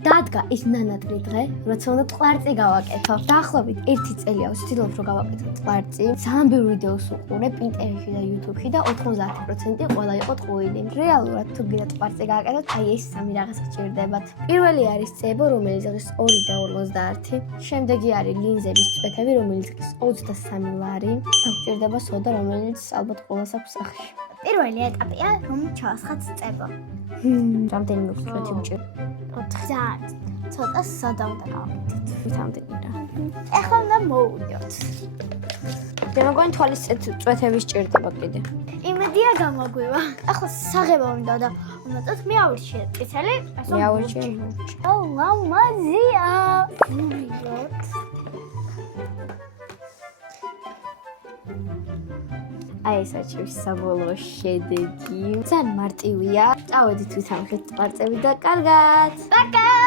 დადგა ის ნანატრი დღე, როცა უნდა ყვარწი გავაკეთო. დაახლოებით 1 წელია ვცდილობ რომ გავაკეთო ყვარწი. ძალიან ბევრ ვიდეოს უყურე პინტერესტში და YouTube-ში და 90% ყველა იყო ტყუილი. რეალურად თუ გინდათ ყვარწი გააკეთოთ, აი ეს სამი რაღაც გჭირდებათ. პირველი არის წებო, რომელიც ღირს 2 და 50. შემდეგი არის ლინზების წვეთები, რომელიც ღირს 23 ლარი. და გჭირდება სოდა, რომელიც ალბათ ყველას აქვს სახში. პირველი ეტაპია რომ ჩავასხათ წებო. რამდენი წვეთი გჭირდება? 4 ცოტა სადა უნდა გავაკეთოთ. ვითამდენი რა. ეხლა უნდა მოვუძიოთ. მეგონი თვალის წვეთების ჭირდება კიდე. იმედია გამოგვივა. ახლა საღება უნდა და უმეტეს მეავრჩიე წითელი, ასე მეავრჩიე. ლამაზია. მოვიოთ. აი ეს არის საბოლოო შედეგი. ძალიან მარტივია. წავედით ვითამხეთ ყვარწები და კარგად. პაკა.